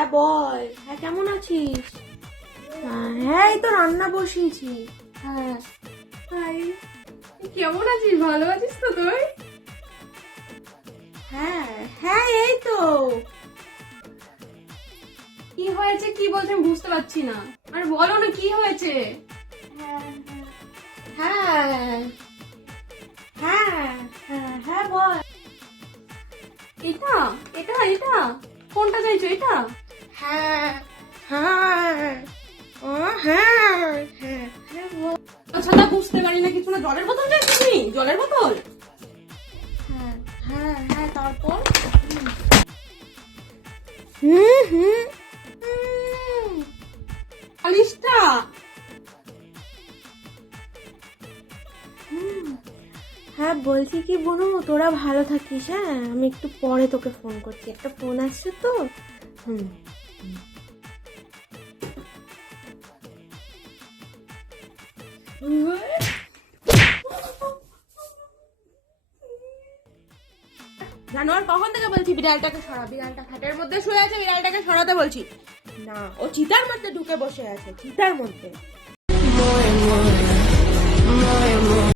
হ্যাঁ বল। হ্যাঁ কেমন আছিস? হ্যাঁ এই তো রান্না বসিয়েছি। হ্যাঁ হাই, কেমন আছিস? ভালো আছিস তো তুই? হ্যাঁ হ্যাঁ এই তো। কি হয়েছে? কি বলছেন বুঝতে পারছি না। আর বলো না কি হয়েছে? হ্যাঁ হ্যাঁ হ্যাঁ হ্যাঁ হ্যাঁ বল। এটা এটা এটা কোনটা চাইছো? এটা? হ্যাঁ হ্যাঁ ও হ্যাঁ হ্যাঁ হ্যাঁ বল। আচ্ছা না, বুঝতে পারি না কিছু না। জলের বোতল চাইছো তুমি? জলের বোতল? হ্যাঁ হ্যাঁ হ্যাঁ তারপর হুম হুম হুম। আলিশটা? হ্যাঁ বলছি কি বনু, তোরা ভালো থাকিস। হ্যাঁ আমি একটু পরে তোকে ফোন করছি, একটা ফোন আসছে তো। হুম জানোয়ার, কখন থেকে বলছি বিড়ালটাকে সরা, বিড়ালটা খাটের মধ্যে শুয়ে আছে, বিড়ালটাকে সরাতে বলছি। না, ও চিতার মধ্যে ঢুকে বসে আছে, চিতার মধ্যে।